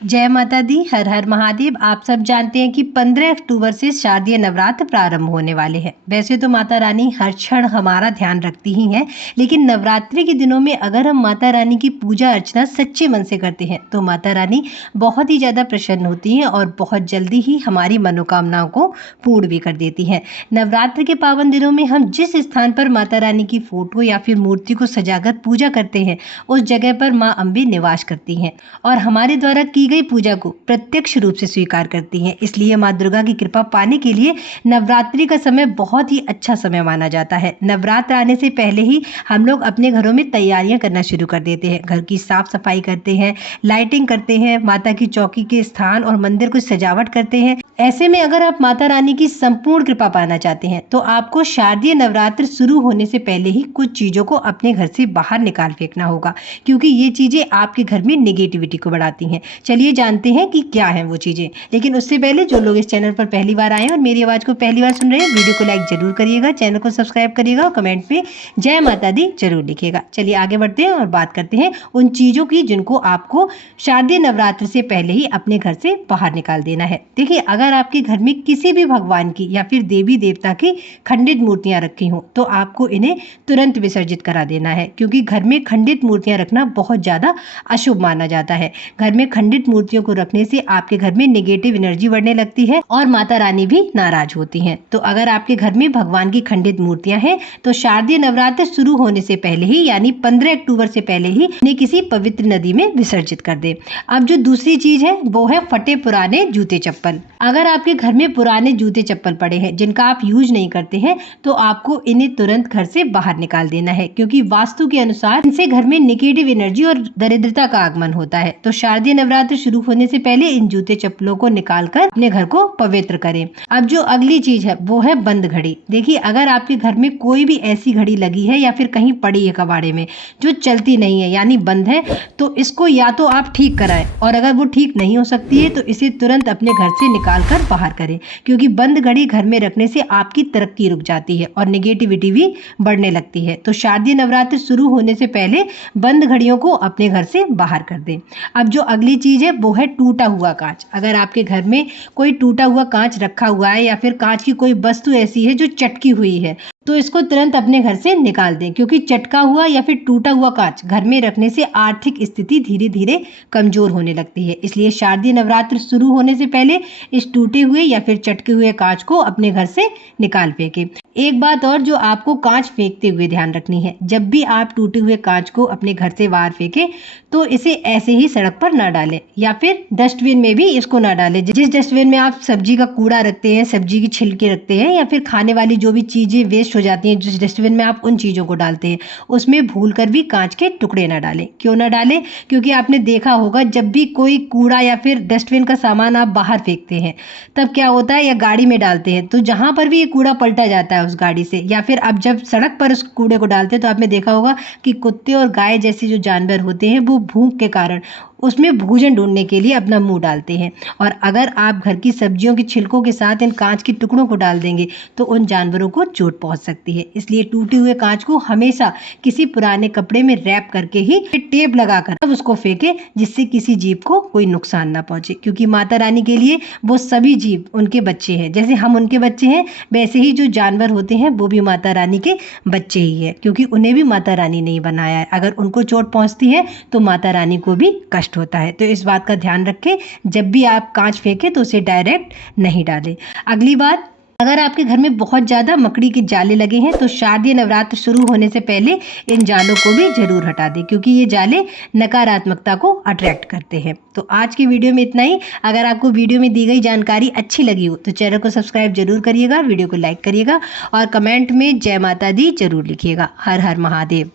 जय माता दी। हर हर महादेव। आप सब जानते हैं कि 15 अक्टूबर से शारदीय नवरात्र प्रारंभ होने वाले हैं। वैसे तो माता रानी हर क्षण हमारा ध्यान रखती ही हैं, लेकिन नवरात्रि के दिनों में अगर हम माता रानी की पूजा अर्चना सच्चे मन से करते हैं तो माता रानी बहुत ही ज़्यादा प्रसन्न होती हैं और बहुत जल्दी ही हमारी मनोकामनाओं को पूर्ण भी कर देती हैं। नवरात्र के पावन दिनों में हम जिस स्थान पर माता रानी की फोटो या फिर मूर्ति को सजाकर पूजा करते हैं उस जगह पर माँ अम्बे निवास करती हैं और हमारे द्वारा की गई पूजा को प्रत्यक्ष रूप से स्वीकार करती हैं। इसलिए माँ दुर्गा की कृपा पाने के लिए नवरात्रि का समय बहुत ही अच्छा समय माना जाता है। नवरात्र आने से पहले ही हम लोग अपने घरों में तैयारियां करना शुरू कर देते हैं। घर की साफ सफाई करते हैं, लाइटिंग करते हैं, माता की चौकी के स्थान और मंदिर को सजावट करते हैं। ऐसे में अगर आप माता रानी की संपूर्ण कृपा पाना चाहते हैं तो आपको शारदीय नवरात्र शुरू होने से पहले ही कुछ चीजों को अपने घर से बाहर निकाल फेंकना होगा, क्योंकि ये चीजें आपके घर में नेगेटिविटी को बढ़ाती हैं। चलिए जानते हैं कि क्या है वो चीजें। लेकिन उससे पहले जो लोग इस चैनल पर पहली बार आए हैं और मेरी आवाज को पहली बार सुन रहे हैं, वीडियो को लाइक जरूर करिएगा, चैनल को सब्सक्राइब करिएगा और कमेंट में जय माता दी जरूर लिखिएगा। चलिए आगे बढ़ते हैं और बात करते हैं उन चीजों की जिनको आपको शारदीय नवरात्र से पहले ही अपने घर से बाहर निकाल देना है। देखिए, अगर आपके घर में किसी भी भगवान की या फिर देवी देवता की खंडित मूर्तियां रखी हो तो आपको इन्हें तुरंत विसर्जित करा देना है, क्योंकि घर में खंडित मूर्तियां रखना बहुत ज्यादा अशुभ माना जाता है। घर में खंडित मूर्तियों को रखने से आपके घर में नेगेटिव एनर्जी बढ़ने लगती है और माता रानी भी नाराज होती हैं। तो अगर आपके घर में भगवान की खंडित मूर्तियां हैं तो शारदीय नवरात्र शुरू होने से पहले ही यानी 15 अक्टूबर से पहले ही इन्हें किसी पवित्र नदी में विसर्जित कर दे। अब जो दूसरी चीज है वो है फटे पुराने जूते चप्पल। अगर आपके घर में पुराने जूते चप्पल पड़े हैं जिनका आप यूज नहीं करते हैं तो आपको इन्हें तुरंत घर से बाहर निकाल देना है, क्योंकि वास्तु के अनुसार इनसे घर में नेगेटिव एनर्जी और दरिद्रता का आगमन होता है। तो शारदीय नवरात्र शुरू होने से पहले इन जूते चप्पलों को निकालकर अपने घर को पवित्र करें। अब जो अगली चीज है वो है बंद घड़ी। देखिए, अगर आपके घर में कोई भी ऐसी घड़ी लगी है या फिर कहीं पड़ी है कबाड़े में जो चलती नहीं है यानी बंद है, तो इसको या तो आप ठीक कराएं और अगर वो ठीक नहीं हो सकती है तो इसे तुरंत अपने घर से निकाल कर बाहर करें, क्योंकि बंद घड़ी घर में रखने से आपकी तरक्की रुक जाती है और नेगेटिविटी भी बढ़ने लगती है। तो शारदीय नवरात्र शुरू होने से पहले बंद घड़ियों को अपने घर से बाहर कर दें। अब जो अगली चीज है वो है टूटा हुआ कांच। अगर आपके घर में कोई टूटा हुआ कांच रखा हुआ है या फिर कांच की कोई वस्तु ऐसी है जो चटकी हुई है तो इसको तुरंत अपने घर से निकाल दें, क्योंकि चटका हुआ या फिर टूटा हुआ कांच घर में रखने से आर्थिक स्थिति धीरे धीरे कमजोर होने लगती है। इसलिए शारदीय नवरात्र शुरू होने से पहले इस टूटे हुए या फिर चटके हुए कांच को अपने घर से निकाल फेंकें। एक बात और जो आपको कांच फेंकते हुए ध्यान रखनी है, जब भी आप टूटे हुए कांच को अपने घर से बाहर फेंकें तो इसे ऐसे ही सड़क पर ना डालें या फिर डस्टबिन में भी इसको ना डालें। जिस डस्टबिन में आप सब्जी का कूड़ा रखते हैं, सब्जी की छिलके रखते हैं या फिर खाने वाली जो भी चीजें वेस्ट हो जाती हैं, जिस डस्टबिन में आप उन चीजों को डालते हैं उसमें भूलकर भी कांच के टुकड़े ना डालें। क्यों ना डालें? क्योंकि आपने देखा होगा जब भी कोई कूड़ा या फिर डस्टबिन का सामान आप बाहर फेंकते हैं तब क्या होता है, या गाड़ी में डालते हैं तो जहां पर भी ये कूड़ा पलटा जाता है उस गाड़ी से, या फिर अब जब सड़क पर उस कूड़े को डालते हैं तो आपने देखा होगा कि कुत्ते और गाय जैसे जो जानवर होते हैं वो भूख के कारण उसमें भोजन ढूंढने के लिए अपना मुंह डालते हैं। और अगर आप घर की सब्जियों के छिलकों के साथ इन कांच के टुकड़ों को डाल देंगे तो उन जानवरों को चोट पहुंच सकती है। इसलिए टूटे हुए कांच को हमेशा किसी पुराने कपड़े में रैप करके ही टेप लगाकर तब उसको फेंके, जिससे किसी जीव को कोई नुकसान ना पहुंचे, क्योंकि माता रानी के लिए वो सभी जीव उनके बच्चे हैं। जैसे हम उनके बच्चे हैं वैसे ही जो जानवर होते हैं वो भी माता रानी के बच्चे ही है, क्योंकि उन्हें भी माता रानी ने ही बनाया है। अगर उनको चोट पहुंचती है तो माता रानी को भी कष्ट होता है। तो इस बात का ध्यान रखें, जब भी आप कांच फेंके तो उसे डायरेक्ट नहीं डालें। अगली बात, अगर आपके घर में बहुत ज्यादा मकड़ी के जाले लगे हैं तो शारदीय नवरात्र शुरू होने से पहले इन जालों को भी जरूर हटा दें, क्योंकि ये जाले नकारात्मकता को अट्रैक्ट करते हैं। तो आज की वीडियो में इतना ही। अगर आपको वीडियो में दी गई जानकारी अच्छी लगी हो तो चैनल को सब्सक्राइब जरूर करिएगा, वीडियो को लाइक करिएगा और कमेंट में जय माता दी जरूर लिखिएगा। हर हर महादेव।